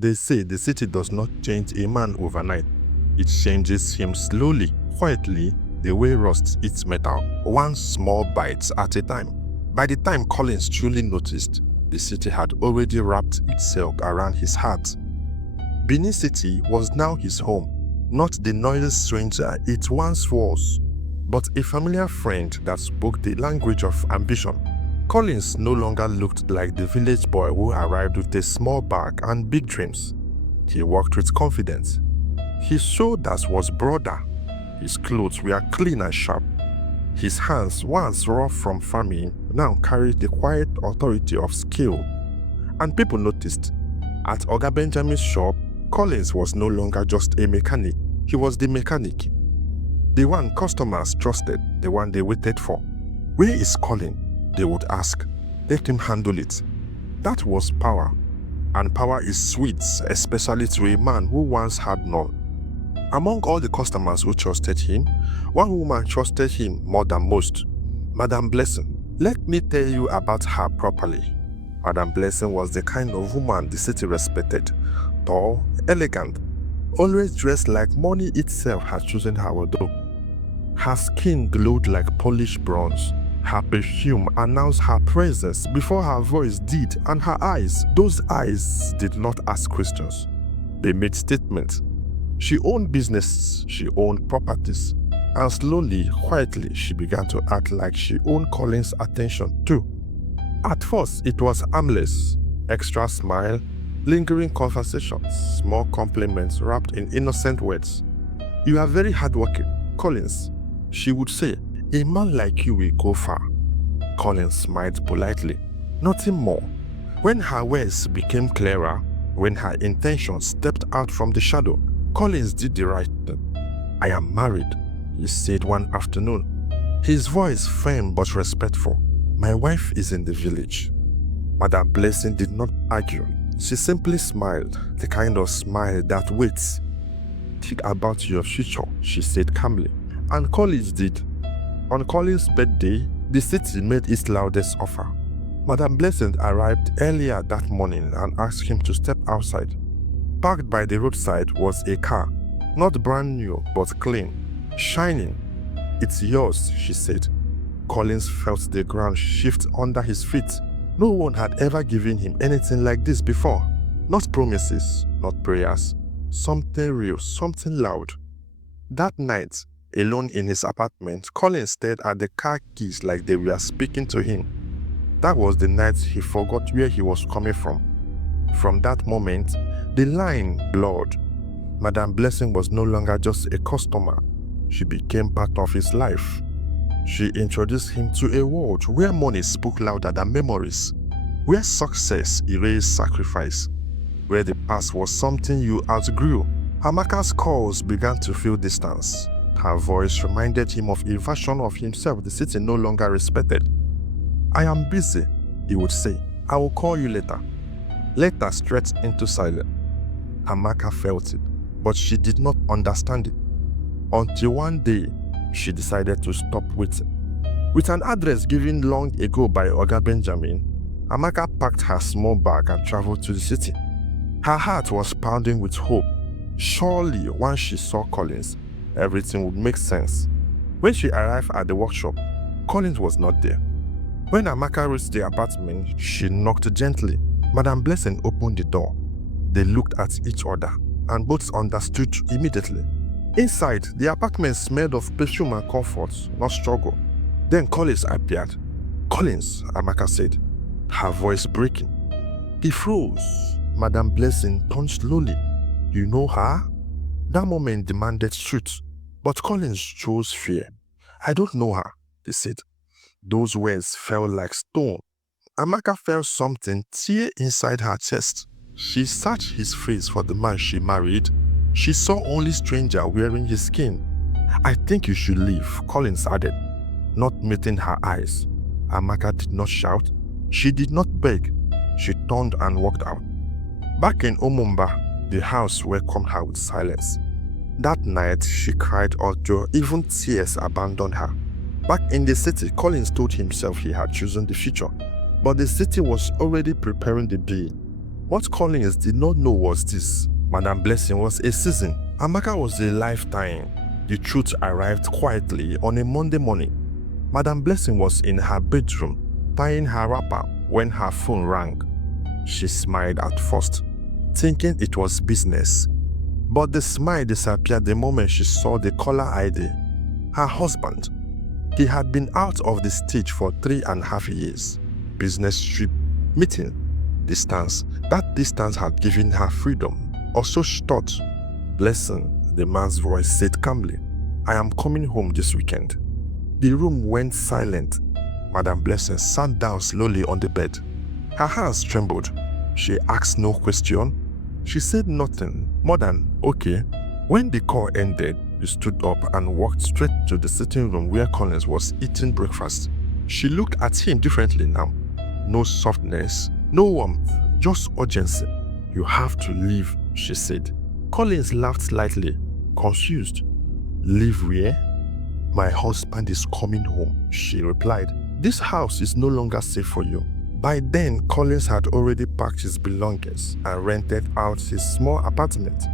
They say the city does not change a man overnight. It changes him slowly, quietly, the way rust eats metal, one small bite at a time. By the time Collins truly noticed, the city had already wrapped itself around his heart. Benin City was now his home, not the noisy stranger it once was, but a familiar friend that spoke the language of ambition. Collins no longer looked like the village boy who arrived with a small bag and big dreams. He walked with confidence. His shoulders was broader. His clothes were clean and sharp. His hands, once rough from farming, now carried the quiet authority of skill. And people noticed. At Oga Benjamin's shop, Collins was no longer just a mechanic. He was the mechanic. The one customers trusted, the one they waited for. Where is Collins? They would ask. Let him handle it. That was power. And power is sweet, especially to a man who once had none. Among all the customers who trusted him, one woman trusted him more than most. Madam Blessing. Let me tell you about her properly. Madam Blessing was the kind of woman the city respected. Tall, elegant, always dressed like money itself had chosen her wardrobe. Her skin glowed like polished bronze. Her perfume announced her presence before her voice did, and her eyes, those eyes did not ask questions. They made statements. She owned business, she owned properties, and slowly, quietly, she began to act like she owned Collins' attention too. At first, it was harmless, extra smile, lingering conversations, small compliments wrapped in innocent words. You are very hardworking, Collins, she would say. A man like you will go far. Collins smiled politely. Nothing more. When her words became clearer, when her intentions stepped out from the shadow, Collins did the right thing. I am married, he said one afternoon. His voice firm but respectful. My wife is in the village. Madam Blessing did not argue. She simply smiled, the kind of smile that waits. Think about your future, she said calmly. And Collins did. On Collins' birthday, the city made its loudest offer. Madam Blessing arrived earlier that morning and asked him to step outside. Parked by the roadside was a car, not brand new but clean, shining. It's yours, she said. Collins felt the ground shift under his feet. No one had ever given him anything like this before. Not promises, not prayers. Something real, something loud. That night, alone in his apartment, Collins stared at the car keys like they were speaking to him. That was the night he forgot where he was coming from. From that moment, the line blurred. Madam Blessing was no longer just a customer. She became part of his life. She introduced him to a world where money spoke louder than memories, where success erased sacrifice, where the past was something you outgrew. Amaka's calls began to feel distance. Her voice reminded him of a version of himself the city no longer respected. I am busy, he would say. I will call you later. Later stretched into silence. Amaka felt it, but she did not understand it. Until one day, she decided to stop waiting. With an address given long ago by Oga Benjamin, Amaka packed her small bag and traveled to the city. Her heart was pounding with hope. Surely, once she saw Collins, everything would make sense. When she arrived at the workshop, Collins was not there. When Amaka reached the apartment, she knocked gently. Madam Blessing opened the door. They looked at each other, and both understood immediately. Inside, the apartment smelled of perfume and comfort, not struggle. Then Collins appeared. Collins, Amaka said, her voice breaking. He froze. Madam Blessing turned slowly. You know her? That moment demanded truth, but Collins chose fear. I don't know her, he said. Those words fell like stone. Amaka felt something tear inside her chest. She searched his face for the man she married. She saw only stranger wearing his skin. I think you should leave, Collins added, not meeting her eyes. Amaka did not shout. She did not beg. She turned and walked out. Back in Omumba, the house welcomed her with silence. That night, she cried until even tears abandoned her. Back in the city, Collins told himself he had chosen the future, but the city was already preparing the day. What Collins did not know was this: Madam Blessing was a season, Amaka was a lifetime. The truth arrived quietly on a Monday morning. Madam Blessing was in her bedroom, tying her wrapper, when her phone rang. She smiled at first, thinking it was business. But the smile disappeared the moment she saw the caller ID. Her husband. He had been out of the stage for 3.5 years. Business trip, meeting, distance. That distance had given her freedom, or so she thought. Blessing, the man's voice said calmly, "I am coming home this weekend." The room went silent. Madam Blessing sat down slowly on the bed. Her hands trembled. She asked no question. She said nothing more than, "Okay." When the call ended, she stood up and walked straight to the sitting room where Collins was eating breakfast. She looked at him differently now. No softness, no warmth, just urgency. "You have to leave," she said. Collins laughed slightly, confused. "Leave where?" "My husband is coming home," she replied. "This house is no longer safe for you." By then, Collins had already packed his belongings and rented out his small apartment.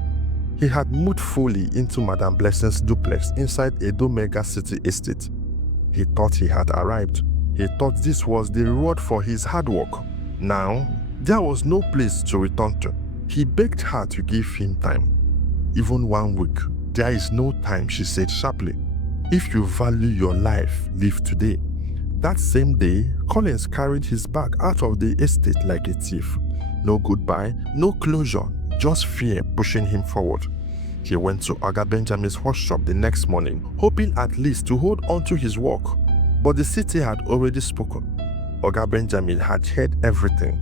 He had moved fully into Madam Blessing's duplex inside Edo Mega City Estate. He thought he had arrived. He thought this was the reward for his hard work. Now, there was no place to return to. He begged her to give him time. "Even 1 week. There is no time," she said sharply. "If you value your life, leave today." That same day, Collins carried his bag out of the estate like a thief. No goodbye, no closure, just fear pushing him forward. He went to Oga Benjamin's workshop the next morning, hoping at least to hold on to his work. But the city had already spoken. Oga Benjamin had heard everything.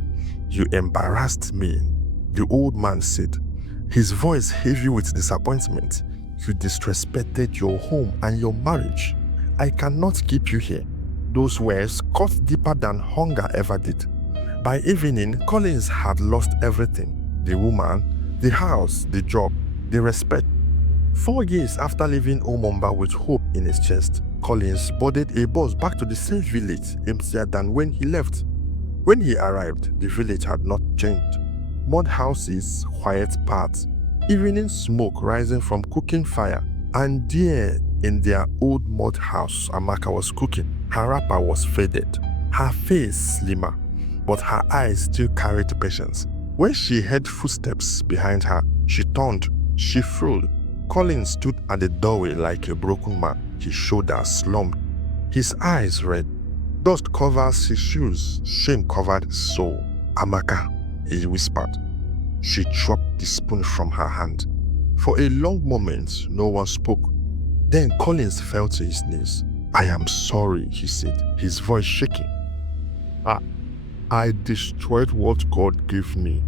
"You embarrassed me," the old man said, his voice heavy with disappointment. "You disrespected your home and your marriage. I cannot keep you here." Those words cut deeper than hunger ever did. By evening, Collins had lost everything: the woman, the house, the job, the respect. 4 years after leaving Omomba with hope in his chest, Collins boarded a bus back to the same village, emptier than when he left. When he arrived, the village had not changed. Mud houses, quiet paths, evening smoke rising from cooking fire, and there, in their old mud house, Amaka was cooking. Her wrapper was faded, her face slimmer, but her eyes still carried patience. When she heard footsteps behind her, she turned, she froze. Collins stood at the doorway like a broken man, his shoulders slumped, his eyes red. Dust covers his shoes, shame covered his soul. "Amaka," he whispered. She dropped the spoon from her hand. For a long moment, no one spoke. Then Collins fell to his knees. "I am sorry," he said, his voice shaking. I destroyed what God gave me.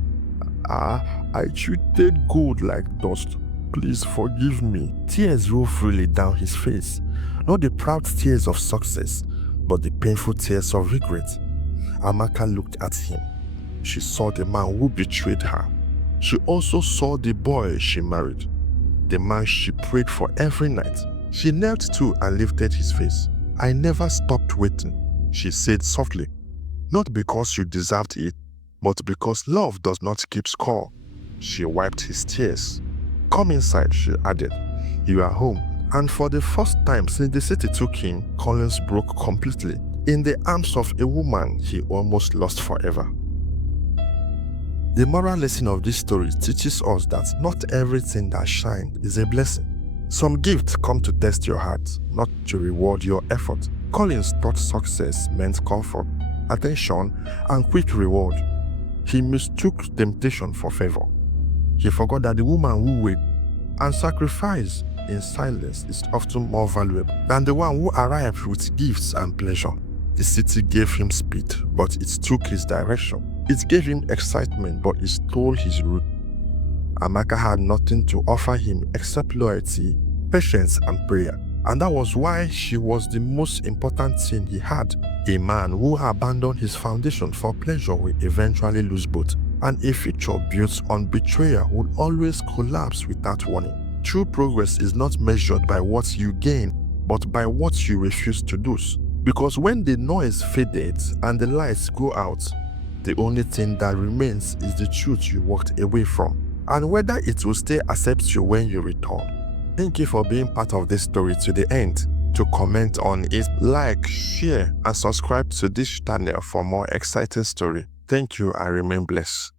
I treated gold like dust. Please forgive me." Tears rolled freely down his face. Not the proud tears of success, but the painful tears of regret. Amaka looked at him. She saw the man who betrayed her. She also saw the boy she married, the man she prayed for every night. She knelt too and lifted his face. "I never stopped waiting," she said softly. "Not because you deserved it, but because love does not keep score." She wiped his tears. "Come inside," she added. "You are home." And for the first time since the city took him, Collins broke completely, in the arms of a woman he almost lost forever. The moral lesson of this story teaches us that not everything that shines is a blessing. Some gifts come to test your heart, not to reward your effort. Collins thought success meant comfort, attention, and quick reward. He mistook temptation for favor. He forgot that the woman who waited and sacrificed in silence is often more valuable than the one who arrived with gifts and pleasure. The city gave him speed, but it took his direction. It gave him excitement, but it stole his route. Amaka had nothing to offer him except loyalty, patience, and prayer. And that was why she was the most important thing he had. A man who abandoned his foundation for pleasure will eventually lose both. And a future built on betrayal will always collapse without warning. True progress is not measured by what you gain, but by what you refuse to lose. Because when the noise fades and the lights go out, The only thing that remains is the truth you walked away from, and whether it will still accept you when you return. Thank you for being part of this story to the end. To comment on it, like, share, and subscribe to this channel for more exciting story. Thank you and remain blessed.